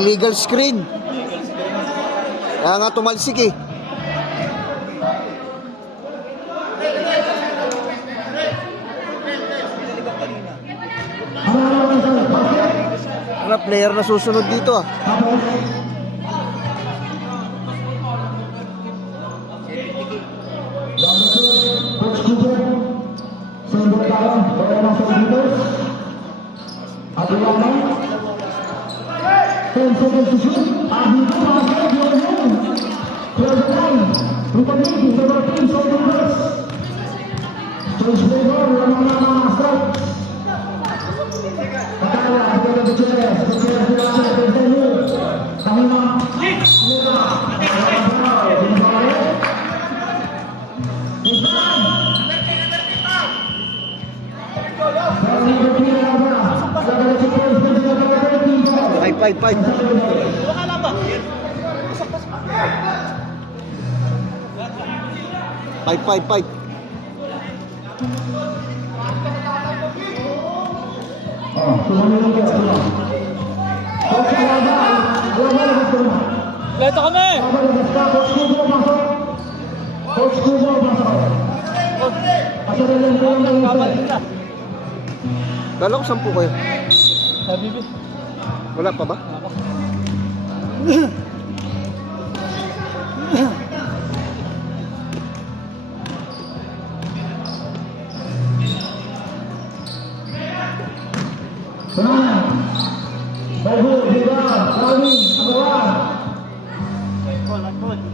Illegal screen. Kaya nga tumalsik eh. Ano player na susunod dito ah. Fight. Fight. Leto kami! Kala ko 10 kayo. Habibi. Wala pa ba?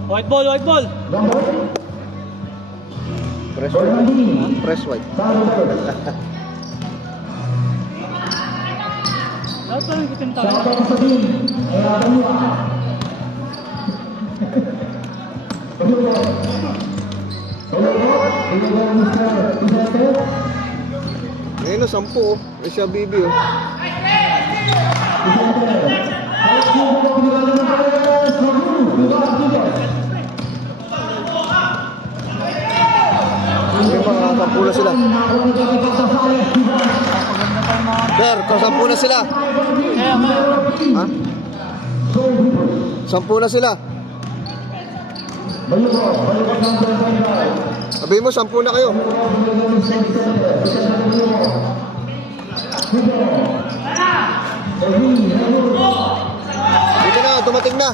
White ball. Press white. Lahat pa lang kitim tayo. Ayun o, 10 oh. Ay siya bibi oh. May mga 10 na sila. Sir, kung 10 na sila. Ha? 10 na sila. Sabihin mo, 10 na kayo. Dito na, dumating na.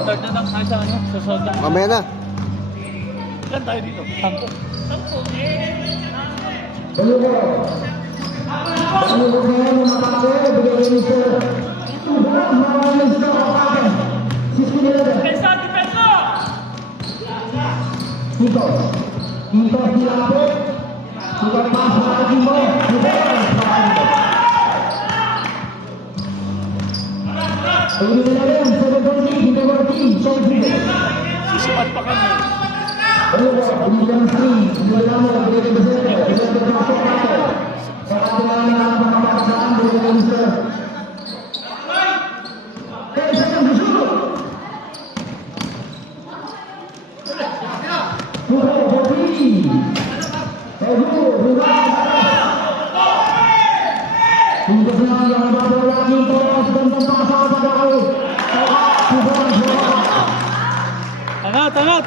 Start na lang sa ano, sa solda. Mamaya na. Ilan tayo dito? 10. Sisipat pa kami. Tangat!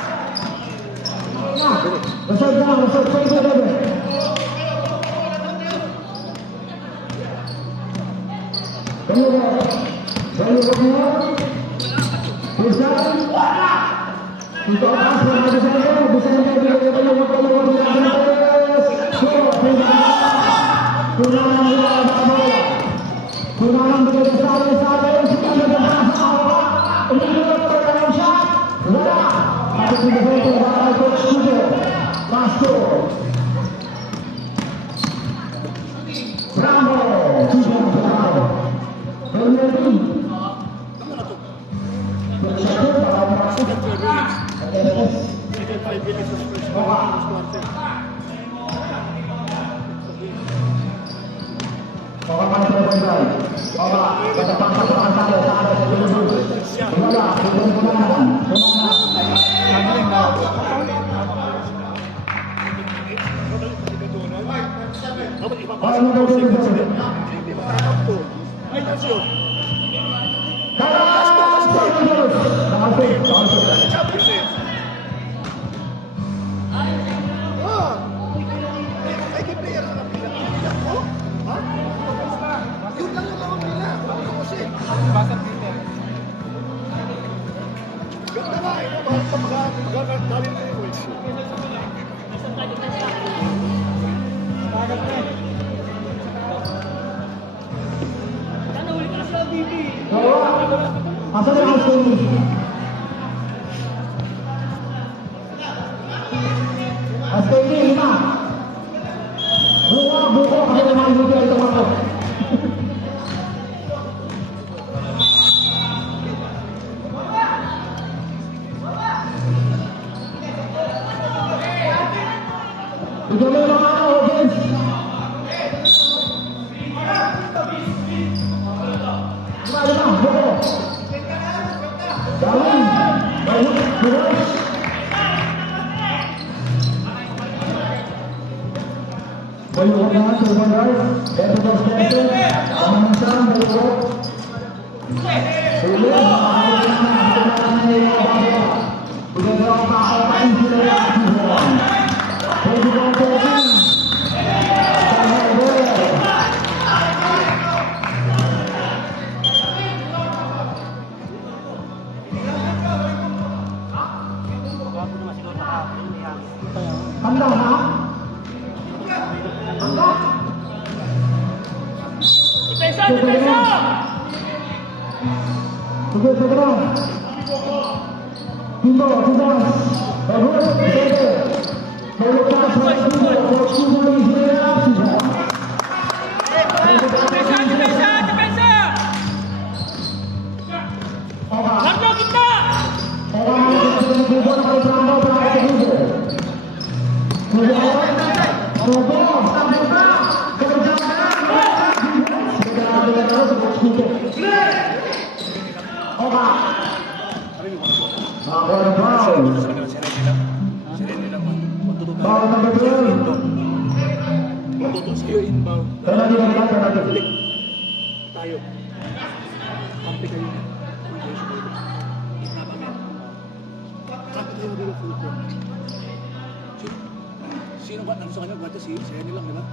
Sino ba? Nang sa kanya, guwato si Seni lang, di ba?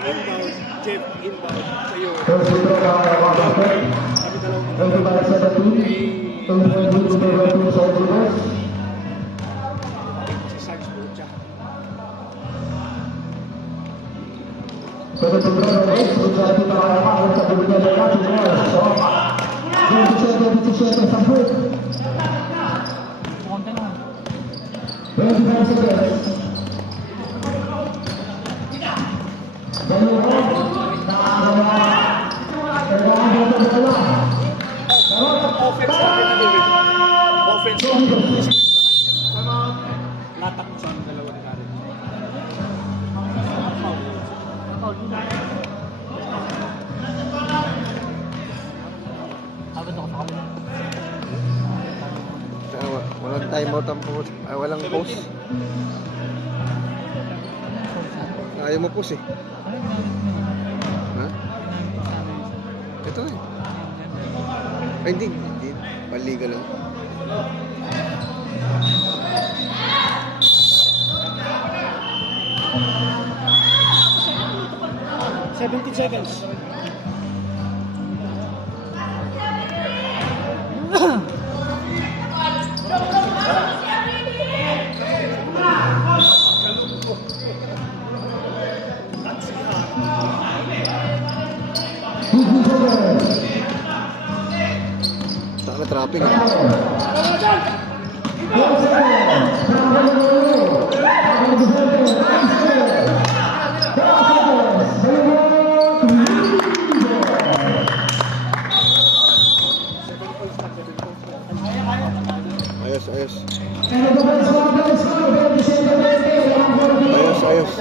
Inbound, Jeff, inbound, sa'yo. Si Sarge Bocha. Offense natin na gawin. Offense natin na gawin sa kanya. Latak mo sa ang dalawa ni Karen. Walang timeout ang post. Ay, walang post. Ayaw mo post eh. Ha? Ito eh. Ay, hindi. Paliga lang. 17 seconds. Saan na trapping? Ayos, ayos. Ayos, ayos.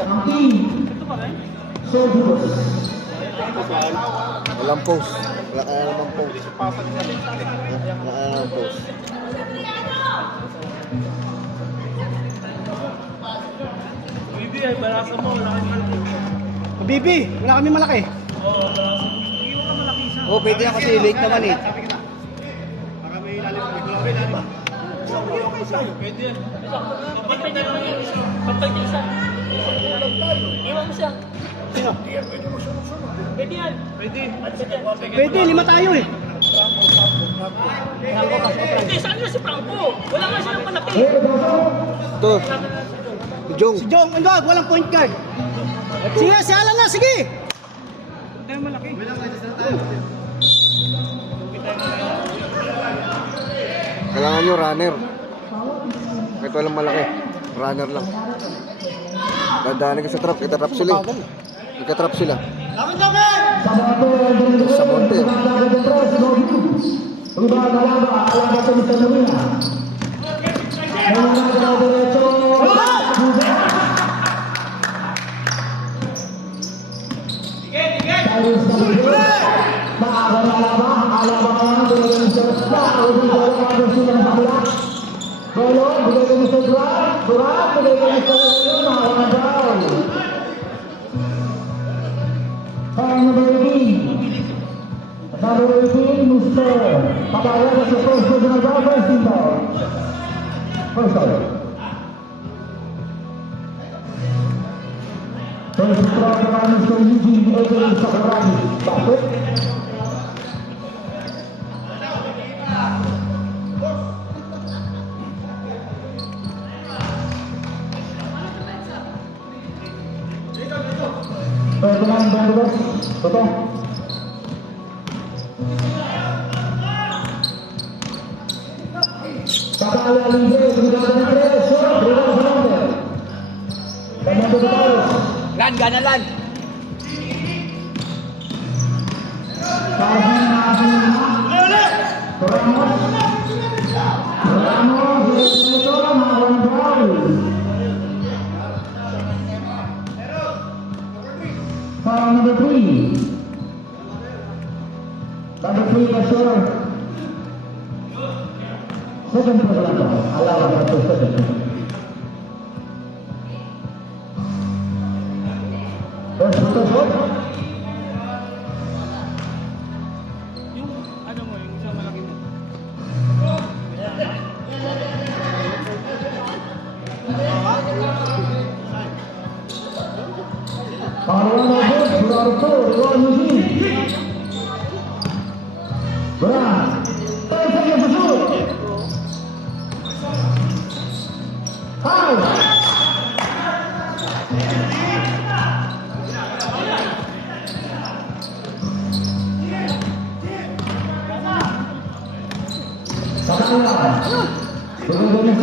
Walang post. Wala kaya namang post. Wala kaya namang post. Bibi ay balasa mo. Wala kang malaki. Bibi, wala kami malaki. Oo, balasa mo. Hindi mo ka malaki isa. Oh, pwede na kasi late naman eh. Pwede yan. Pantay na lang yan. Pantay na isa. Iwan mo siya. Sino? Pwede yan. Pwede. Pwede, 5 tayo eh. Hindi, saan na si Franco? Wala nga silang malaki. Ito. Si Jong. Si Jong, ang gag, walang point guard. Sige, si Alan na, sige. Hindi malaki. Kailangan nyo runner. Kahit walang malaki. Runner lang. Dadaanin ka sa trap. Itatrap sila eh. Ikatrap sila. Sa monte. Lan, gana lan. Number 3, Bashir. Second person, allow us to second. First shot. Yung ano mo, yung isang malaki mo. Pangalawa na po, Roberto, Ron Eugene. Berat. Terus yang masuk. Hai.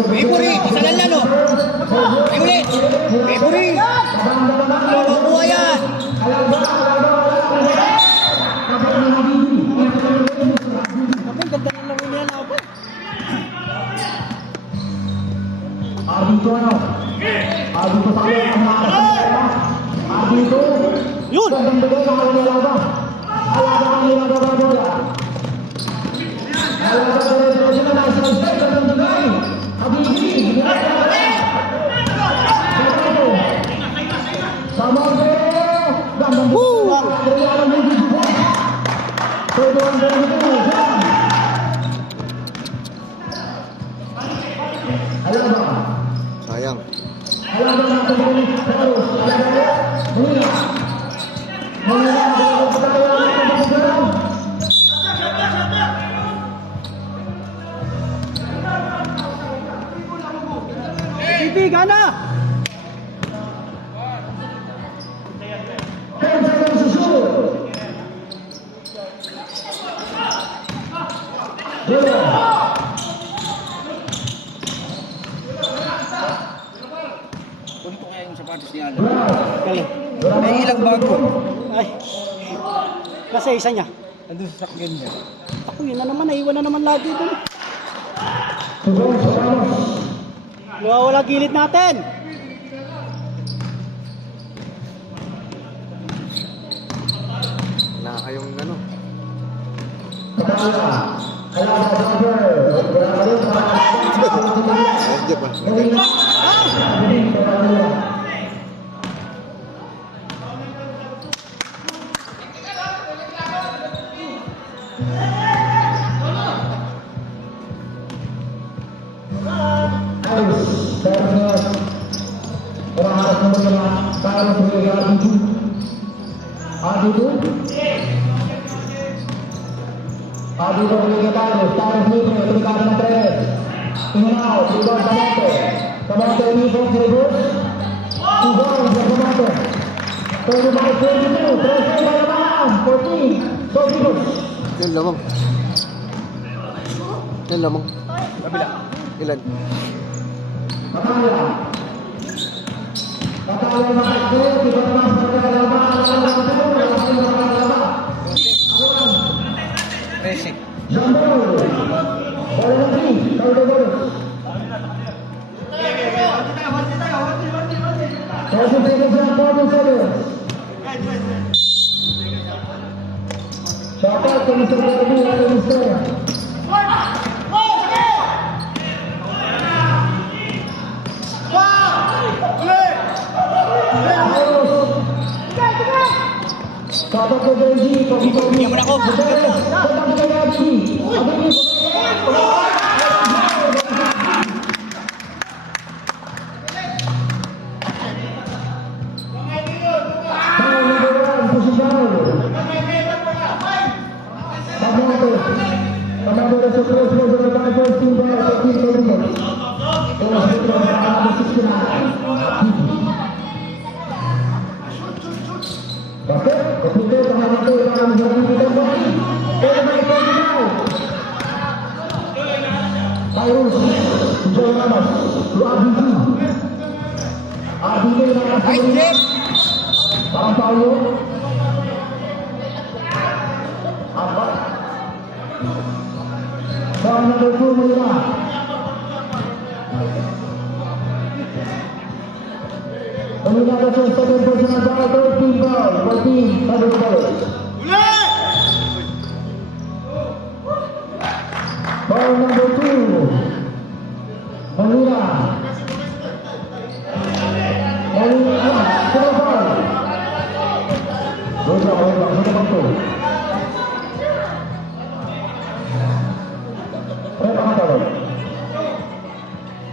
February, isa lang yan, no? Ay, ulit. February. Makukuha yan. Ang ganda ng laro niya na ako. Ardito ano? Ardito sa akin ang nakakasama. Ardito. Yun. Gandang bigay ng alam nila ba? Alaga ang nila ba bola? Alaga ang nila ba na sa step gandang bigay. Habibi. Sama ko. Gandang bigay. Kaya alam mo dito. Todo ang dito. Alaga. Sayang. Alaga natin terus. Alaga. Mula. Kunin ko kaya yung sapatos ni Alan. Galing. May ilang bago. Ay. Kasi isa niya. Nandun sa sakyan niya. Ako yun na naman, naiwan na naman lagi doon. Wala gilid natin. Na kayong ano. Medyo pa. Adi ko tayo, Taros libre, tulikado ng 3. Tinginaw, Igor Camote. Camote uniform si Rebus. Igor, si Camote. 35-22, 13 na naman, 14. So, Rebus. Yan lamang. Yan lamang. Kabila. Ilan? Kataya. Kataya na kasi, iba na mas magkakalama. Basic. Jambol. Bola lagi, Paulo Bolos. Kasi tayo sa Paulo Bolos. Siapa yang Mr. Derby atau Mr. Sahabat ke Derby, pagi-pagi. Yang mana kau? Tentang ke Derby. Parang Paulo. Apa? Ball number 2 Manila. Manila kasi second personal foul, third team foul, 14, Paulo Bolos. Ball number 2 Manila. Manila, second foul. Rosa, second foul.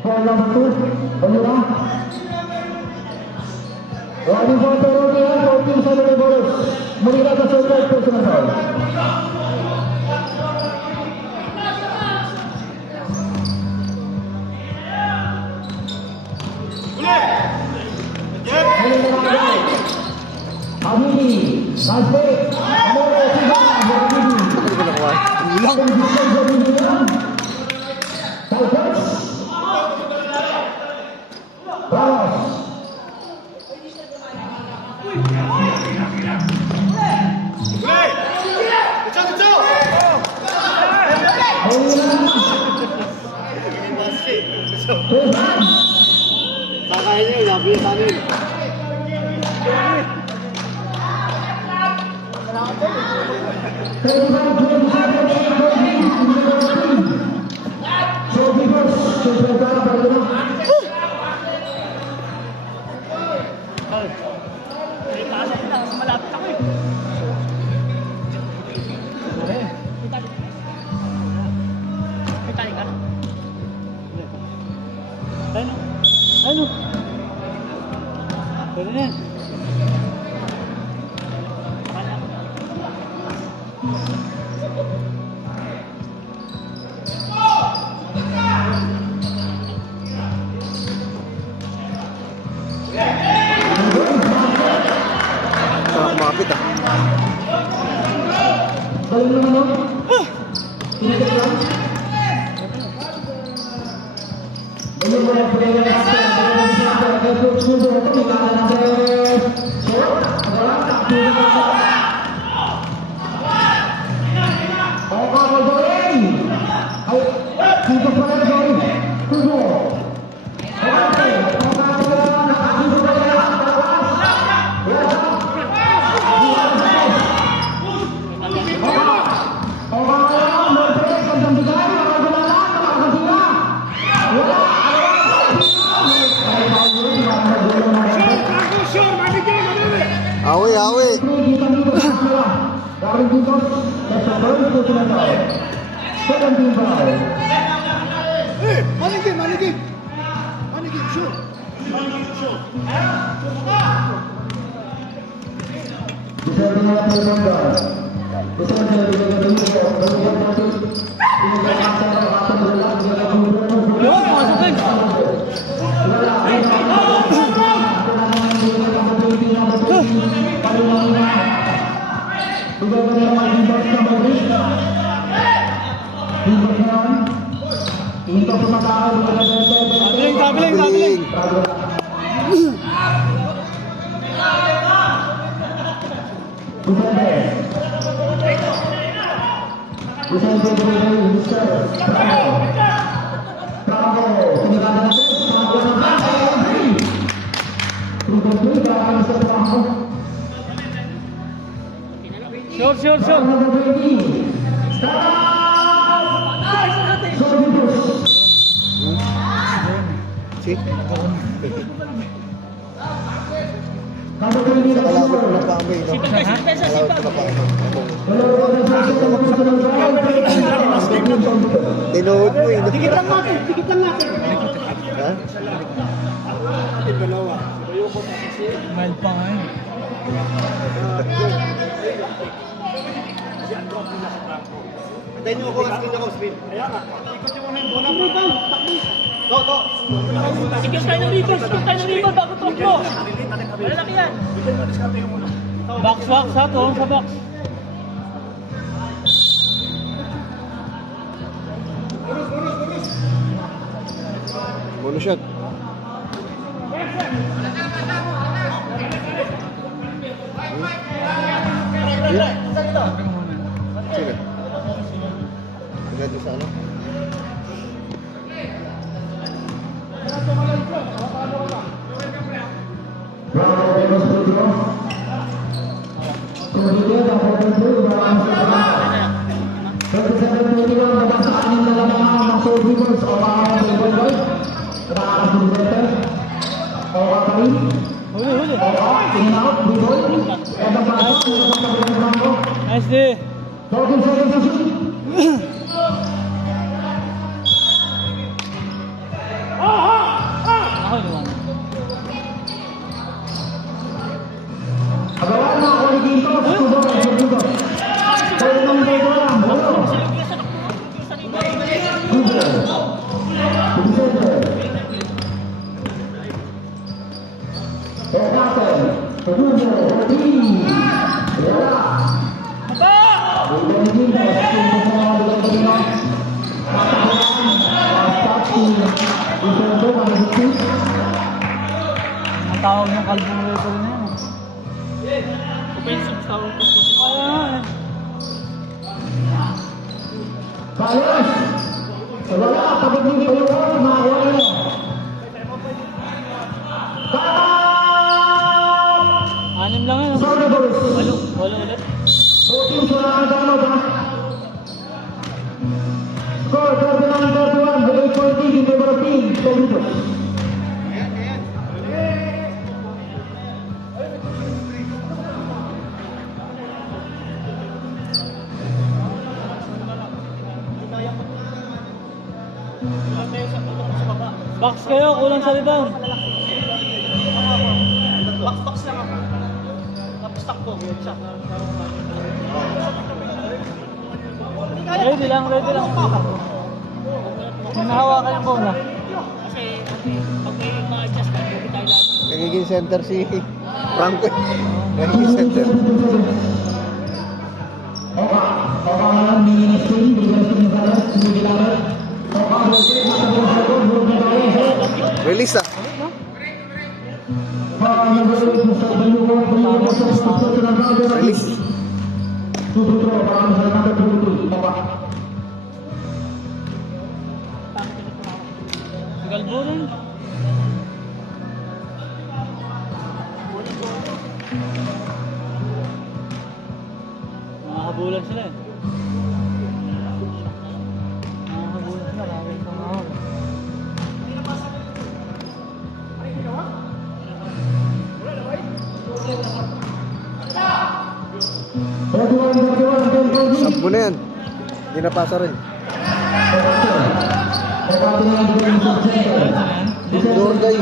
Ball number 2, Manila. Running for the road here, 14 Paulo Bolos. Manila kasi third personal foul. Habibie, Masbek, Amore, Siva, Habibie. Ano ba nakuha? Ulang. Tigers. Ramos. Kakain nyo, labi sa amin. Malapit ako eh. May tali ka? Ano? Ano? Pwede na yan. Kumapit ah. Galing naman, no? Tinitik lang. Awi, awi. Manigin, manigin. Manigin, shoot. Manigin, shoot. Yun, masukin. Galing, galing, galing. Short, short, short. Si? Nakalapit ko na pa kami, no? Sipag tayo, sipag tayo, sipag. Tinuod mo, eh. Dikit lang natin, dikit lang natin. Ha? Dalawa. Mahal pa nga yun. Tayo nyo ako, screen ako, screen. Kaya nga. Ikot yung mga bola. Takbo. To. Sikip tayo ng rebound, sikip tayo ng rebound bago tumakbo. Malalaki yan. Box, box ha, tulong sa box. Mono shot. Sino? Agad sa ano? Huli, huli. Nice day. Ako naman. Ang tawag ng kalbong record na yan. Offensive tawag ko. Kaya nga eh. Palos! Wala, kapag hindi kayo ko, makakuha nyo. Anim lang yan. Sorry, boys. Walo ulit. 14 sa mga tama ba? Score, 39-31, below 14 in favor of team, Pellitos. Box kayo, kulang sa rebound. Box lang ako. Tapos takbo, yun siya. Ready lang, ready lang. Kung nahawakan yung bola. Kasi pag may ma-adjust ka, hindi tayo lahat. Nagiging center si Franco. Nagiging center. Oka ngayon, hindi na screen, hindi na screen sa left, hindi na left. Oka, bullet, matagal sa likod, bullet na tayo. Release ah. Release. Galbo rin. Makahabulan sila eh. Makahabulan sila, lagi itong mahal. Sampo na yan. Hindi napasa rin. Dorday.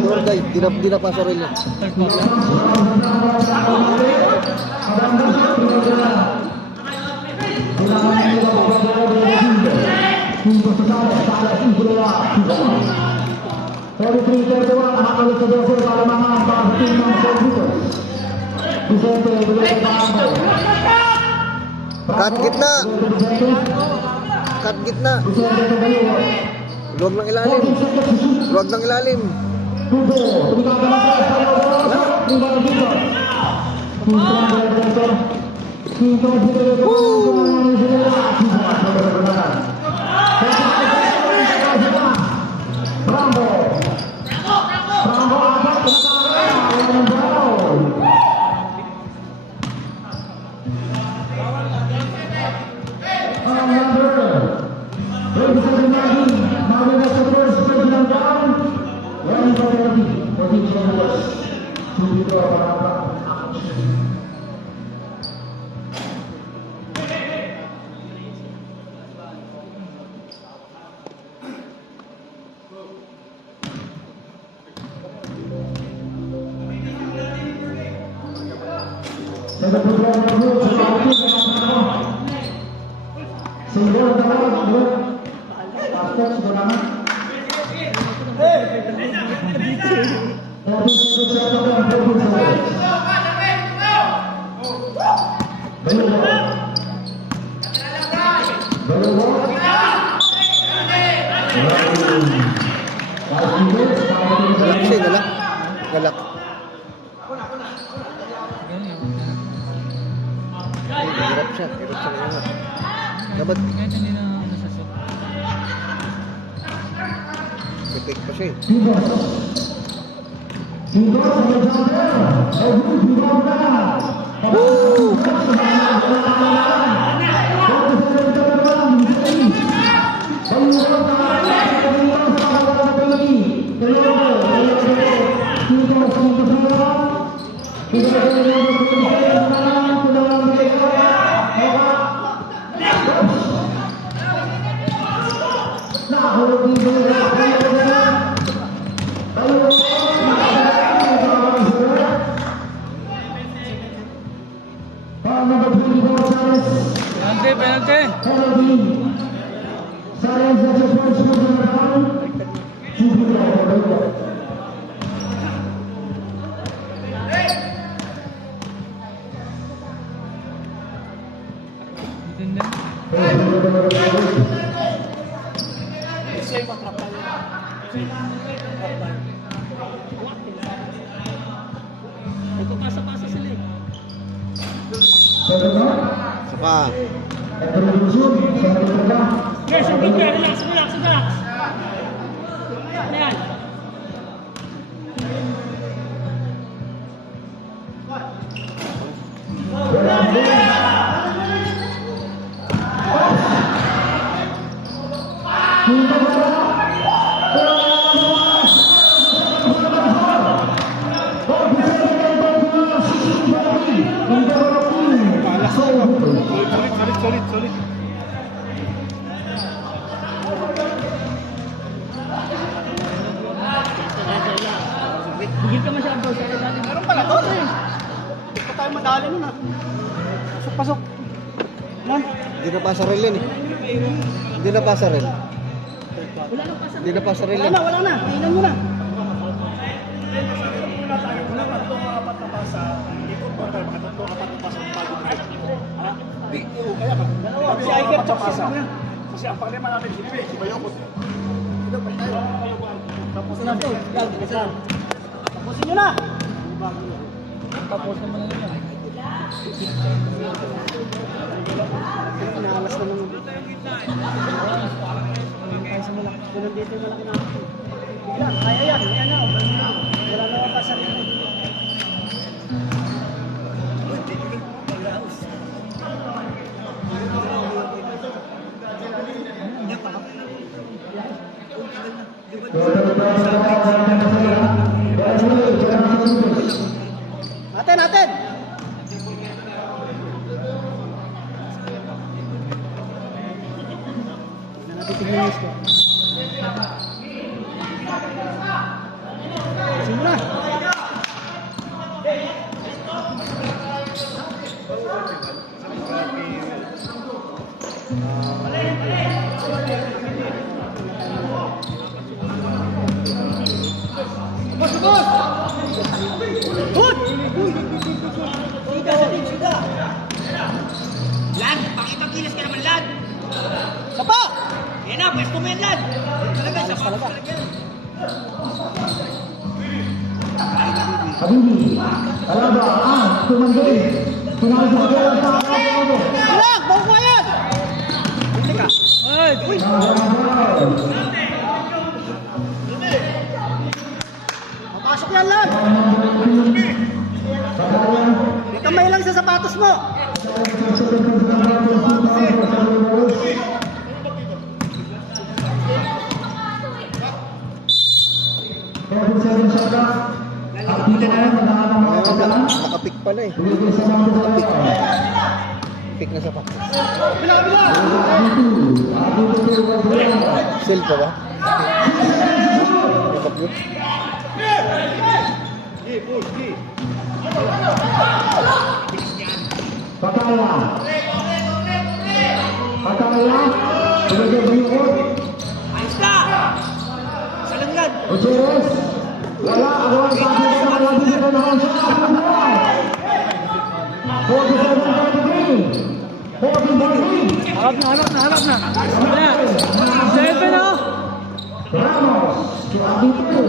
Dorday. Di napasa rin yan. Third quarter. Cut gitna. Cut gitna. Luwag ng ilalim. Luwag ng ilalim. Galak siya, galak. Galak. Hirap siya. Hirap siya galak. Dapat Kahit hindi na nasasot. pitik pa siya eh. Woo! Penalty, penalty. Intindi. Nagpapasa-pasa sila eh. Saka. Yes, ang good player. Relax, relax, relax. Ano yan? Solid. Higil ka masyado. Meron pala to. Hindi pa tayo madali nun ah. Pasok. Nan. Hindi napasa rin yan eh. Hindi napasa rin. Wala nang pasa. Hindi napasa rin Wala yan. na, wala na. Kainan mo na. Si Iker tsaka si Kasi ang problema natin si Bayokot. Tapusin na to. Yan, bilisan. Tapusin nyo na. Tapusin mo na yun. Inaalas na naman. Kaya sa malaki. Ganun dito yung malaki natin. Yan, kaya yan. Yan na. Wala na pa sa rin. Natin! Na natin tignan yung score. Simula! Boss! Good! Sida! Lad, pakipagkilos ka naman, Lad. Sapa! Yan na, pwesto mo yan, Lad. Talaga, sa Talaga. Habibi, Alaba, tumanggi. Pinakasagalan sa ako. Ilang! Bago ko yan! Teka. Ay! Uy! Papasok yan lang! May kamay lang sa sapatos mo! Nakapik pala eh. Pick na sa pack. Sell pa ba? Nakapik. Pataya. Sudah berikut. Ayos ka. Isa lang, Lad. Uceres. Wala awal kaki kita lagi di dalam sana. 47-33. 14-13. Harap na! Seven na! Ramos. Suabitu.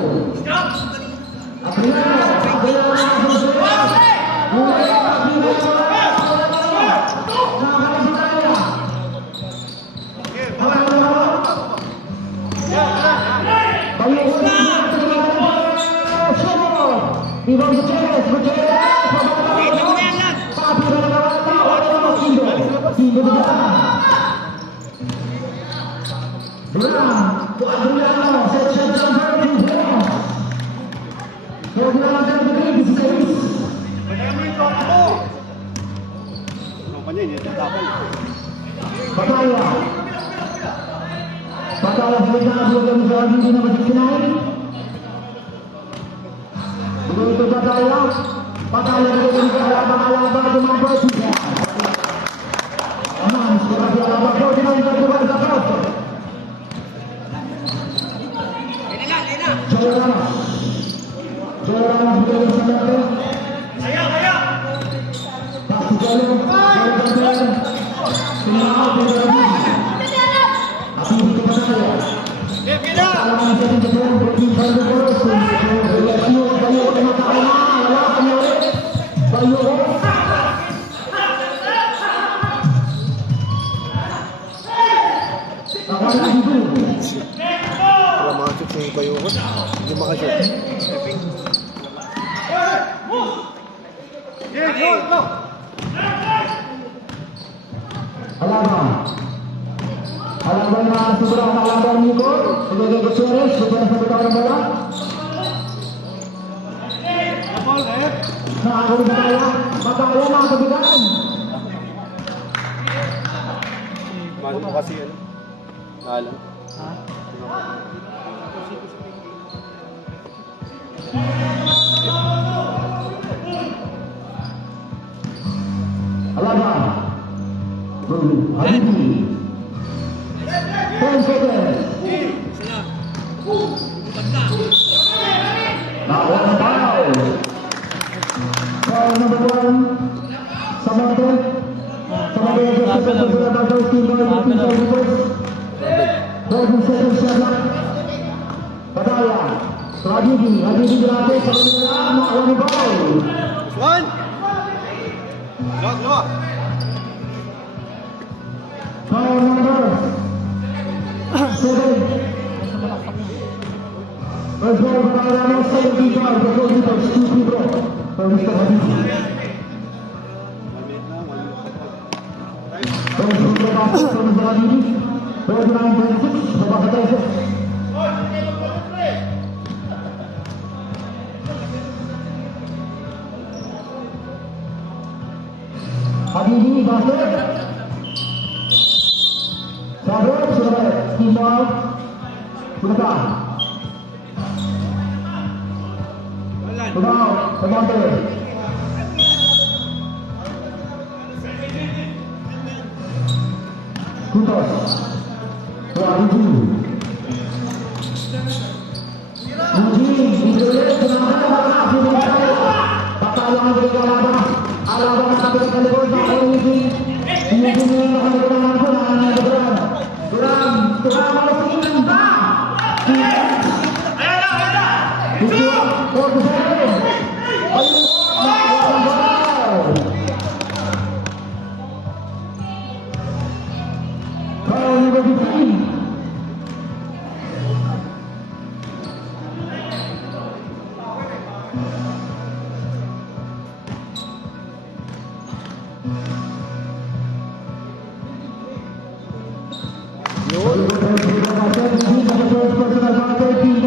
Ito mo na yan, Lad. Pataya. Pataya sudah belum lagi di nama Sinai. Begitu Pataya. Pataya dengan Alaba dengan Persija. Aman seperti Alaba dengan Persija Zakat. Yan na, Lad. Yan na. Joran sudah bersama. Kaya. Pasti jalan. Final berlaku. Api di Pataya. Alam jadi betul berbicara terus. Bayu Wala makashoot sa iba yung hindi makashoot. Alaba na sobrang Alaba Nico. Sebagai Gutierrez, Gutierrez sa bawah bola. Nah, ako Bataya na kabigaan. Mahal mo kasi ano? Alam. Alaba. Habibi. 10 seconds. Now one foul. Foul number 1. Samante. Samante yang sudah bagus tim bola tim Salzburg. 20 seconds shot clock. Pataya. Habibie gratis sa kanila, nakuha ni Paul. One. Dalawa. Foul number 7. First ball para Ramos, 17 foul, the goalkeepers, 2 bro. For Mr. Habibie. First ball para Mr. Habibie. 39-26, baba sa 13. Habibie, basket. Sabit, sudah balik. Team ball. Sudah tak? Sudah, Pemante. Kuntos. Habibie. Habibie, diberi serangan, Patayang berikan labas. Alaban ang kapit sa likod ng Habibie. Hinihingin ang kanilang po na ang Duran. Duran malasingin ba? Ito, 47. Ayun, nakawang ball. Foul number 15.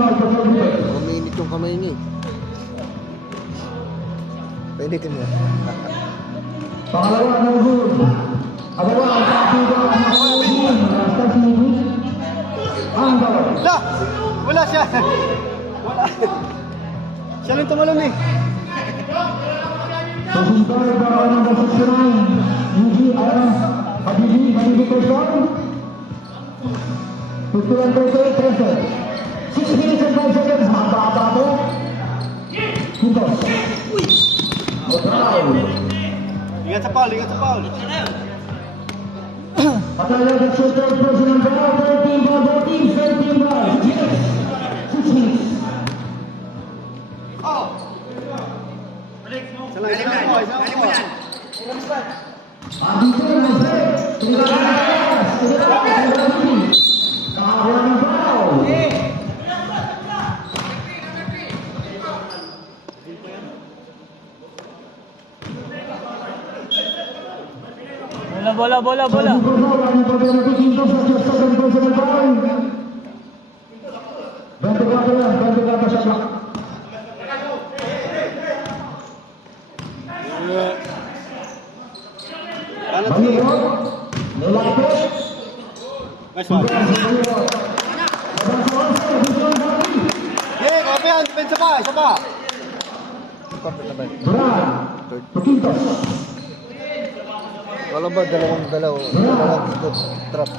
Uminit yung kamay niya. Pwede ka niya. Pangalawa na good. Agawa ang kapiga ng Habibie. Basta si Habibie. Ang bawal. Wala siya. Wala. Siya lang tumalon eh. So sintay para number 69. Habibie person. 51-38, 6 minutes and 5 seconds. Haba-haba mo. Kuntos. Foul. Ingat sa foul, ingat sa foul. Patayang the third person ng ball. 13 ball, 13 ball. 6 minutes. Balik mo yan. Habibie na set. Tingnan Habibie. Nakakuha ng foul. Bola. Ang problema ng Quinto sa second personal foul. 24 sa clock. Baniro, nilapit. Nice one. Yeah, copy yan. Isa pa. Duran, Quintos. Wala ba? Dalawang ikot. Trap.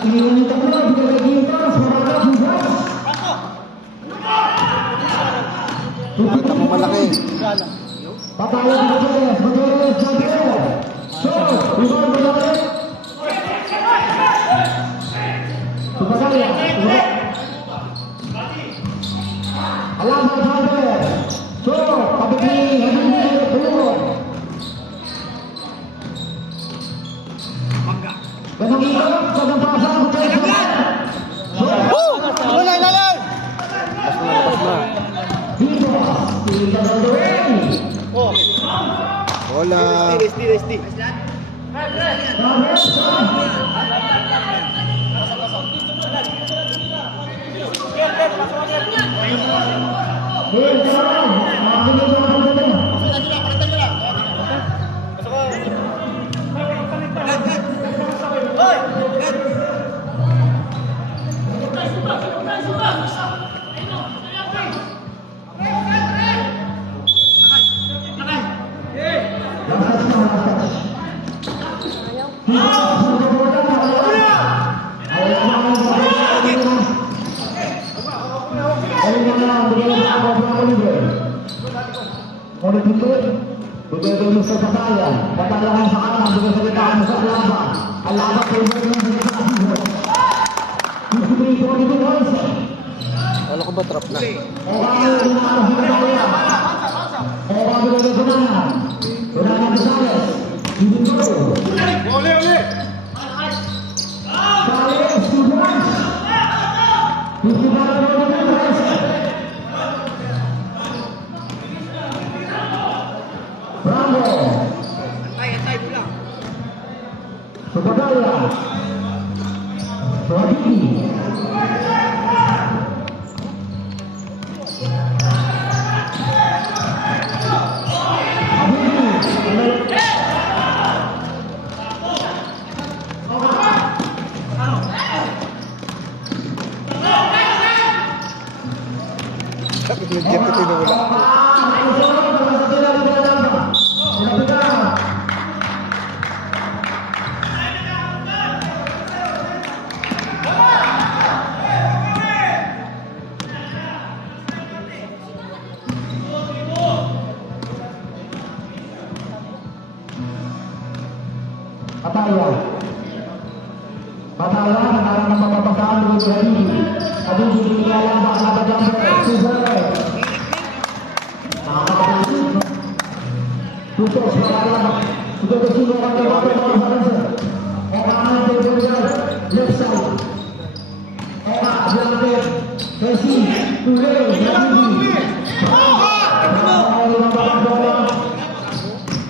Ininitan mo, bigay kay Quintos. Maragap hugas. Kita mo malaki. Patayang Gutierrez, So, rebound malaki. Tupagaya, Alaman Sander. So, kapit ni Habibie, tulungan. Ganang ikalap sa gampasan, So, Wala. Pas na. dito, tingnan ang gawin. Oh. Wala. SD. Bigay kayo sa Batayan. Batayan sa kanan. Bigay sa kita mo sa Alaba. Alaba kayo sa kita sa Asibo. 53-42 points. Kala ko ba trap na? Orang dinaan sa Batayan. Orang bigay sa kanan. Kanan Gonzales. Dito. Uli! Carlos Tudras. 55-42 points. Bravo. Antay mo lang. Subagaya. Suhabiti. Sabi ko, jet ko tinula. Pataya, nagkaroon ng mapapasaan ng Hadidi. Hadidi, binigalan ba ang nabadjumper? Suzanne. Nakakapagpapit. Tutos, nagkaroon. Siguro sino ang nagkaroon ng mga halanser. Eka ang nagkaroon. Left side. Eka, Blanque. Messi. Tule. Hadidi.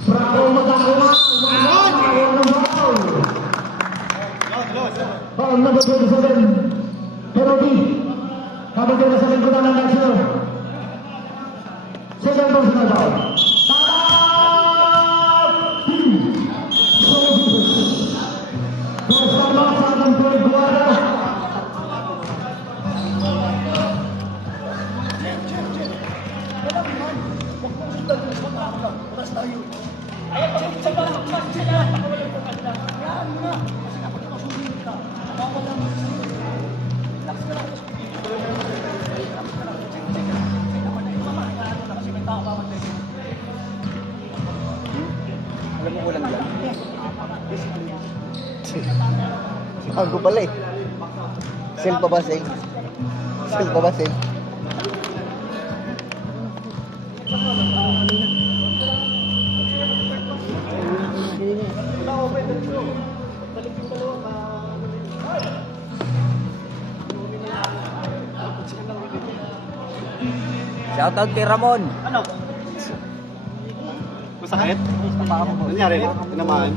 Bravo, matakawa. Foul number 27. Penalty. Kapag yung nasa lingkuran ng Naxio. Second personal foul. First time out sa ating third quarter. Alam mo kulang lang. Bago pala eh. Sale pa ba sale? Sale pa ba sale? Shoutout kay Ramon. Ano? Masakit? Nangyari? Tinamaan?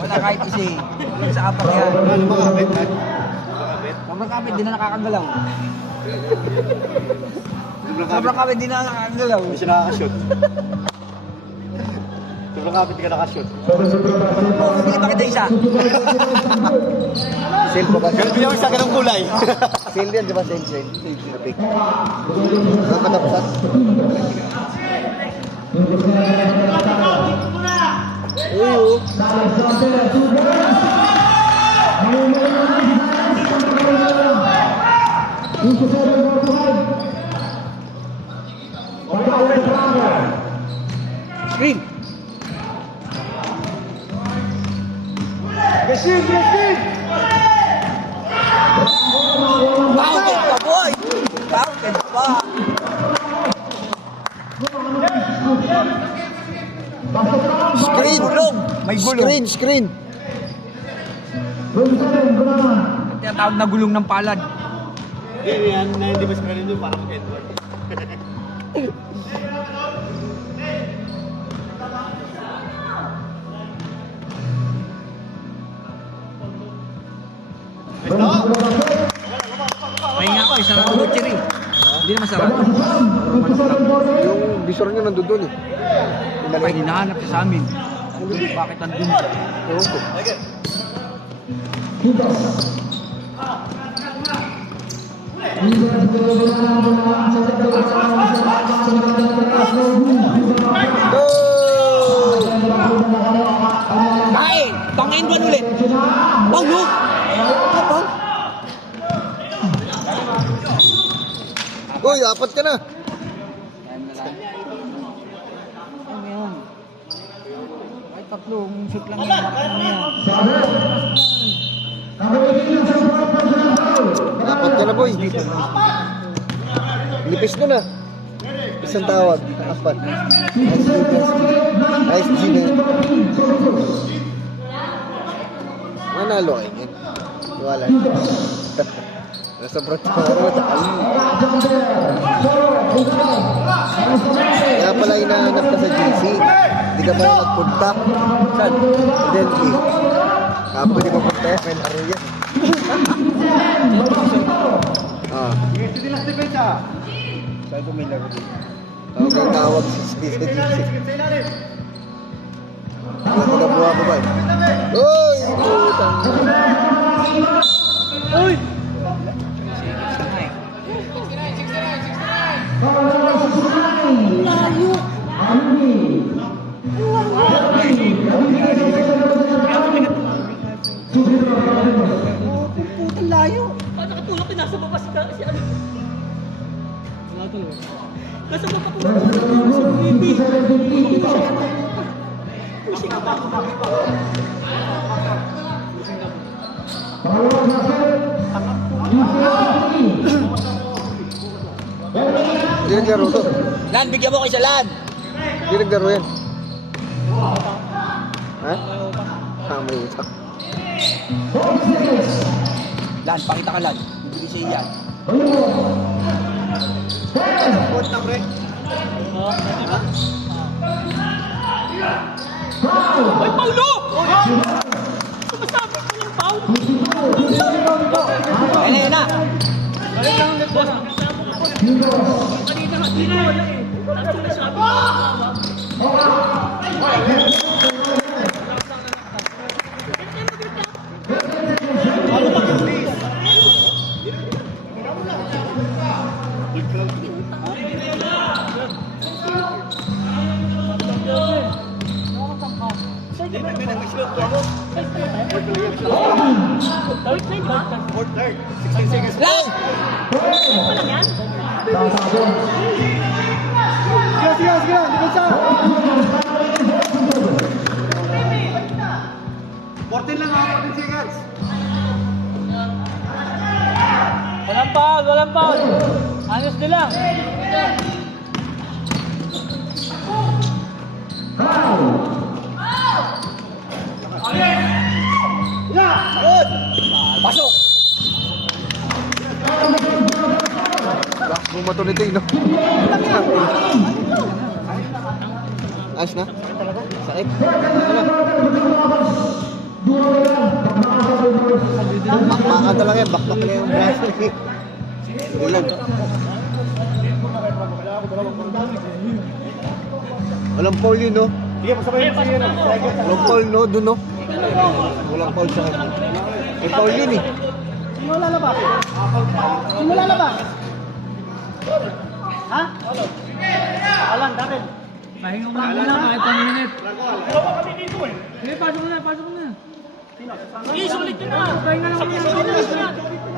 Wala kahit isa eh. Yung sa apat yan. Ano ba kapit? Kapit? Sobrang kapit, di na nakakagalaw. Sobrang Sobrang kapit. kapit, di na nakakagalaw. Hindi siya nakakashoot. Sobrang kapit, di ka nakashoot. Oh, hindi pa kita isa. Sale pa ba sale? Ganun pinawag sa ganung kulay. Sale yan, di ba sale? Sale. Napik. Ang katapusan. Oo. Screen. Counted pa, boy! Counted pa! Screen. May gulong. Screen. Tinatawag na gulong ng palad. Hindi yan, na hindi ba siya rin para mag-Edward. Pahinga ko, isang butchery. Hindi naman sarap. Yung visor nyo nandun doon eh. Ay, hinahanap siya sa amin. Nandun, bakit nandun siya? Ewan ko. Ay! Pang-end one ulit! Pang no? Pang? Uy, apat ka na. Ano yun? Ay, tatlong shoot lang yan. Ano yan? Apat ka na, boy. Nipis mo na. Isang tawag. Apat. Nice defense. Nice G na yun. Manalo kayo yun. Wala. Nasa Brataro, takal mo. Kaya pala hinahanap ka sa GC. Hindi ka pala magpunta. Saan? Delhi. Pwede ba punta yan? May laro yan. Saan ko may laro din? Tawag sa GC. Magabuha ko ba? Uy! Putang. Uy! Layo! Putang layo! Paano nakatulog ka? Nasa baba si ano? Nasa baba ko si Bibi. Pusing ka ba? Hindi naglaro to. Lan, bigyan mo kay sa Lan. Hindi naglaro yan. Ha? May utak. Lan, pakita ka Lan. Bibili siya yan. Ay, Paulo! Sumasabi ko ng Paulo! Ayun na. Kanina wala eh. Tapos sinasabi ko. Lan! Walang foul. Ayos nila. Pasok! Last bumato nito yun, no? Ayos na? Sakit? Bakbakan talaga yan. Bakbak na yung braso. Ilan? Walang foul yun, no? Walang foul, no? Doon, no? Walang foul sa kanya. May foul yun, eh. Sino lalabas? Ha? Alan, Darren. Pahinga mo na kahit 1 minute. Sige, pasok mo na. Sige, sulit yun na. Pahinga lang muna.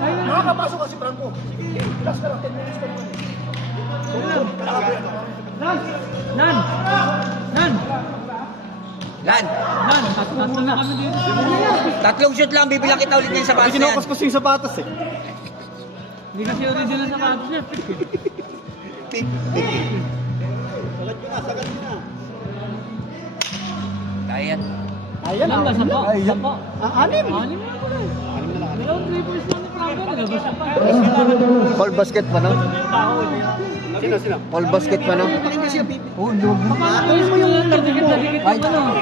Nakakapasok kasi Franco. Sige, relax ka lang. 10 minutes ka naman. Nan! Tatlo na kami dito. Tatlong shoot lang, bibilang kita ulit yung sapatos na yan. Kinukas ko yung sapatos eh. Hindi kasi original sa sapatos niya. Kaya yan. Ayan Ilan ba? Sampo? Anim. Anim na ako eh. Dalawang 3 points lang ni Franco. Nagabas siya pa. Foul basket pa, no? Sino? Foul basket pa, no? Paano mo yung nadikit yung ano?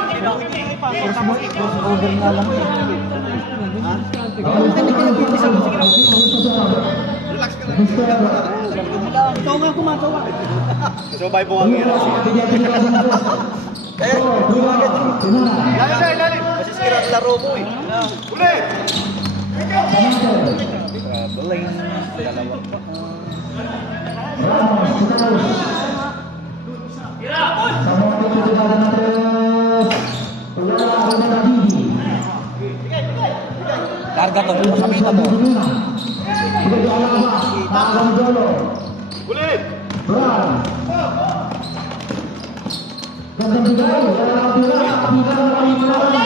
Over nga lang eh. Ikaw nga kumagawa. Sabay po ang hira siya. Lalim. Masisira ang laro mo eh. Uli! Traveling. Dalawa pa. Larga to, masamita mo. Brown. Gandang bigay. Wala na kapila. Kapila na kami manawin.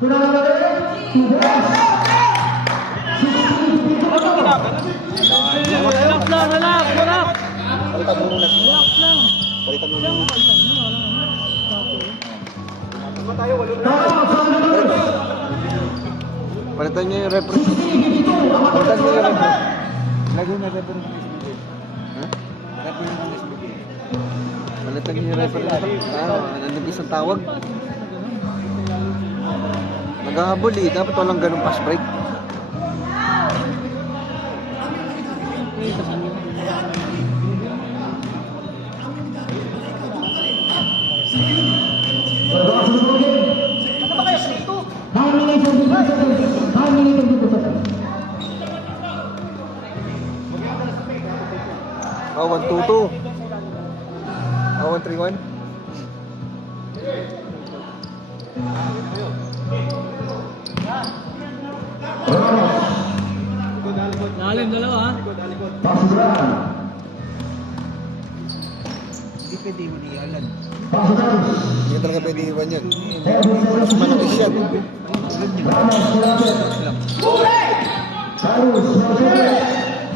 Pinangalan. Tibes. Relax lang, relax, relax. Palitan mo muna siya. Relax lang. Palitan mo Siya muna. mo kalitan niya, wala naman. Palitan niyo yung referee. Palitan niyo yung referee. Lagyan na referee. Ha? Palitan niyo yung referee. Nanipis ang tawag. Naghahabol eh. Dapat walang ganun pass break. Ano ba kaya sa ito? 9 minutes and 50 seconds. 9 minutes and 50 seconds. Oh, 1-2-2. Oh, 1-3-1. Lalim, dalawa ha. Pasok Brown. Hindi pwede mo niyalan. Pasok Brown. Hindi talaga pwede iwan yun. Edwin Seven. Malakis yan. Ramos Morales. Carlos Morales.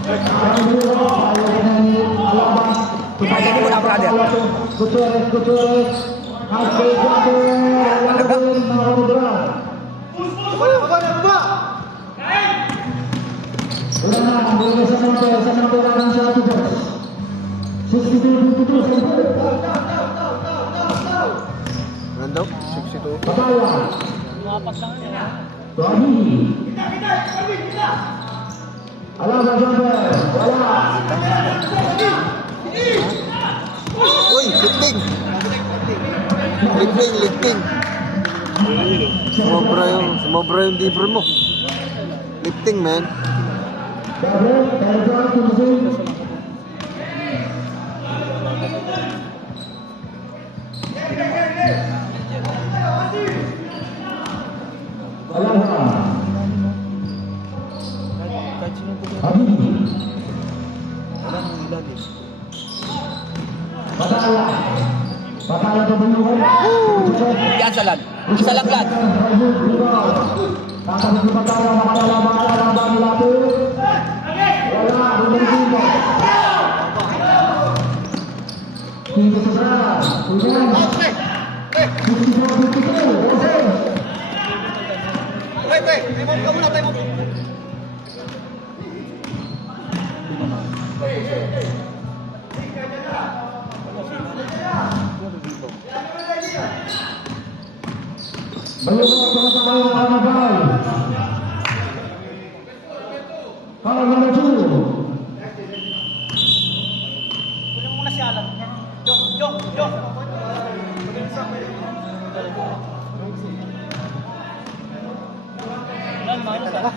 Alhamdulillah, ayaw na ni Alabas. Pagkain mo na, brother. Gutierrez. Hasbay Guapo. Alabas, mga Brown. Wala na, ang buhay sa number lang sa Tibes. 62-52, siyempre. Nando? 62. Bataya. Mapas lang yan ha. Tuahi. Alaba jumper. Wala. Uy, lifting! Lifting, lifting. Sumobra yung libre mo. Lifting, man. Gabriel, Gabriel, Tumusing. Alaba. Habibi. Bataya. Bataya pabulungan. Yan sa lad. Isa lang lad. Tatapos ni Bataya, makakalaban nila po. Wala, bumalik. Dito sa sana. Uyan. 54-52. Bayo mga tumatawag ng Carnaval. Foul number 2. Kunin mo muna si Alan. Yung. Alan, manos ha.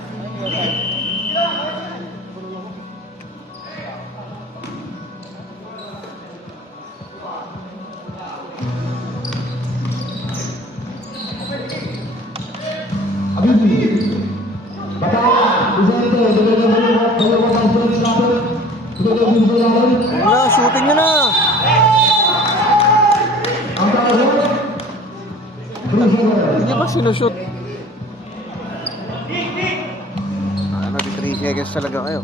Habibi. Bataya. Vicente. Dalawang conference natin. Dalawang natin. Wala, shooting nyo na! Ang tawag. 3-0. Hindi ba sinushoot? Ano, di 3 seconds talaga kayo.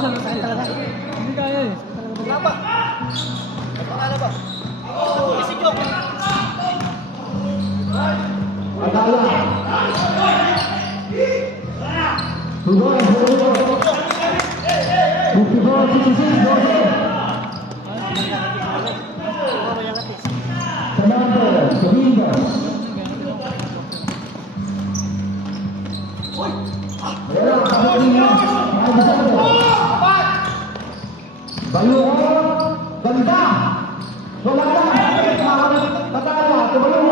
Hindi kaya eh. Kasi Jok. Bataya. Tuloy. 54-56. Commander. Kalinga. Wala. Kalinga. Bayo. Ganda. Wala na. Bataya. Tumayo.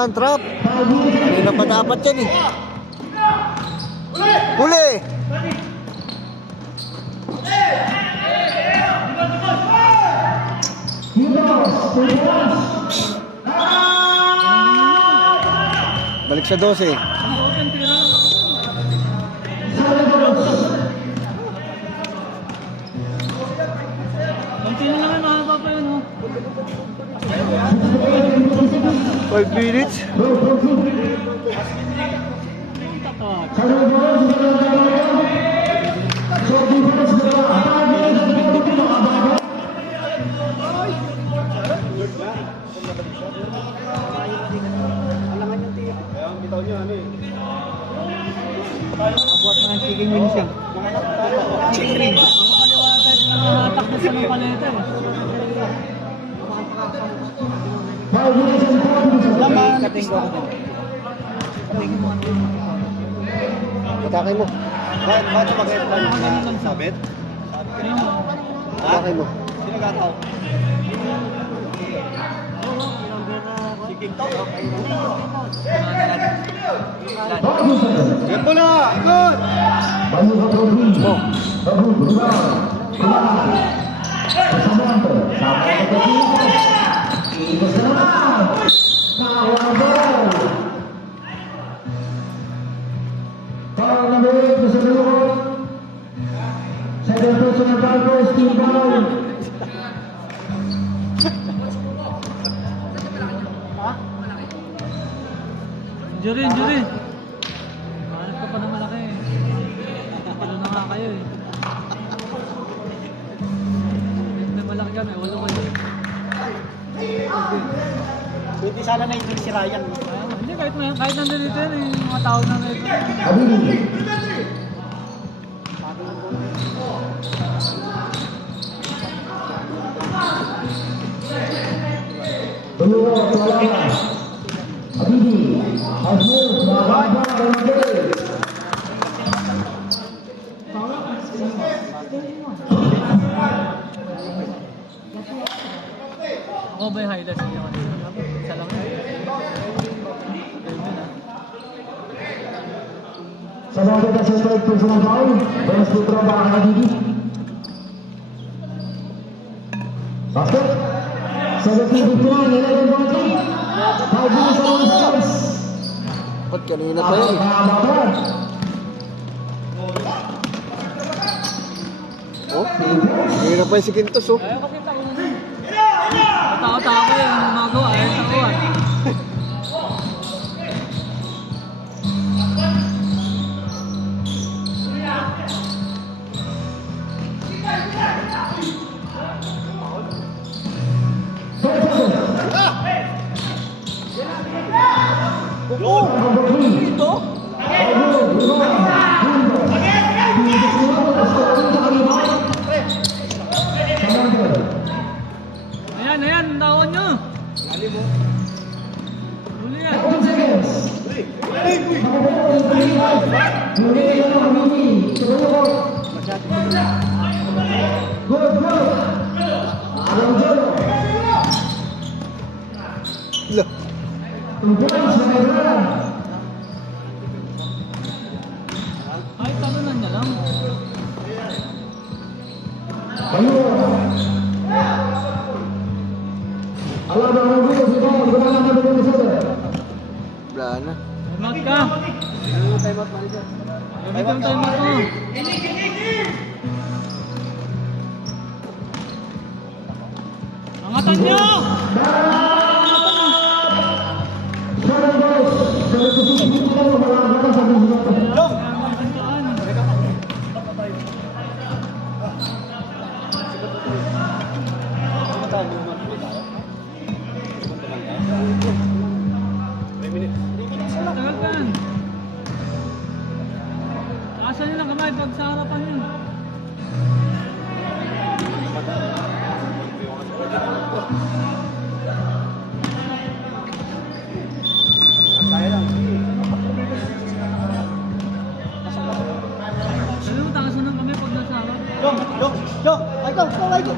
Yan, trap. Kanina pa dapat yan eh. Huli! Balik sa 12. Konti na lang, mahaba pa yun, oh. 5 minutes. Buat na ng chicken wings yan. Chicken wings. Ang kaliwata yung nakatak na sa ng paleta, eh. Laman. Kating ko. Atake mo. Bakit sa mag-aircon na sabit? Atake mo. Sino gataw? Chicken to? Yan po na! Ikot! Injury, injury. Hanap ka pa ng malaki, eh. Palo na nga kayo, eh. May malaki kami, walo kayo. Pwede sana na yung si Ryan. Hindi, kahit nandito yun, eh, yung mga tao na nandito. Ako ba yung highlights niya kanina? Isa lang yun. Ganun yun, ah. Sa mga kita sa strike personal foul, bonus putra baka nakagigi. Basket. 17-59, 11-3. 5 minutes sa long scores. Ba't kanina pa yan? Oh, kanina pa yung si Quintos, oh. Ayaw kasi tayo na yun. Tao-tao ko yung gumagawa, ayaw takuan. Ayan, ayan, tawon nyo. Huli yan. Lah. Ay, talunan niya lang. Wala na. Timeout ka. Gamit yung timeout mo. Angatan nyo! Tagal ka. Asa nyo lang kamay pag sa harapan yun. Sabi mo, takasan lang kami pag nasa harap. Jong! Ay ko! Ay ko!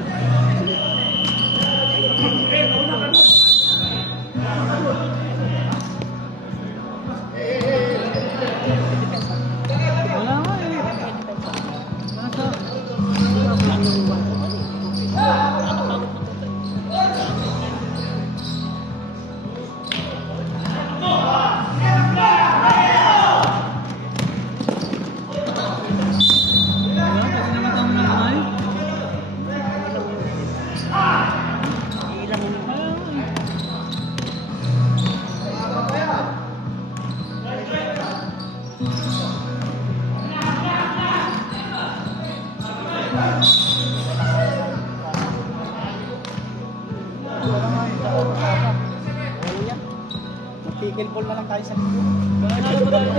Mag-tickle ball na lang tayo sa linggo. Nanalo pa tayo.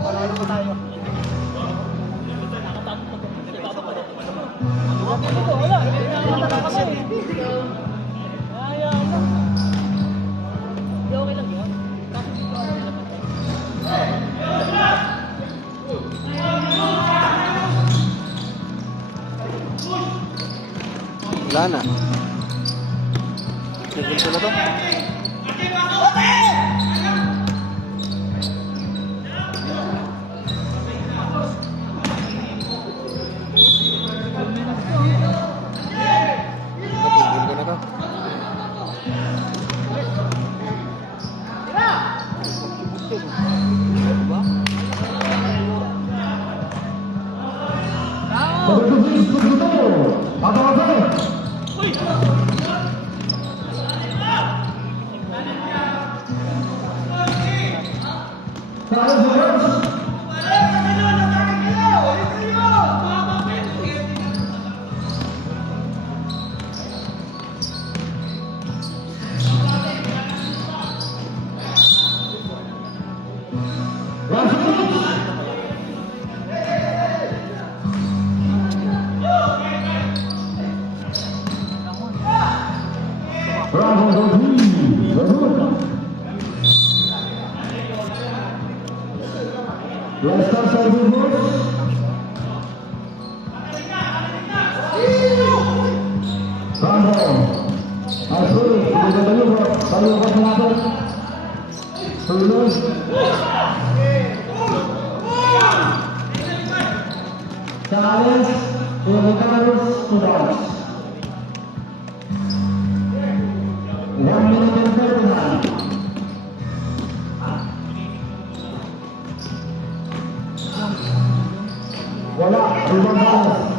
Panalo pa tayo. Wala. Ayaw na. Hindi, okay lang yun. Wala na. Tigil ko na to. Tigil ko na to. Pagkakabis ko dito. Patawasan. Carlos Ramos. Bravo, Rodrigo. Let's start serving first. Bravo. Asli, kita dulu kalau kenapa? Terus. Challenge, Ricardo Sudas. 1 minute and 39. Wala, ibang balas.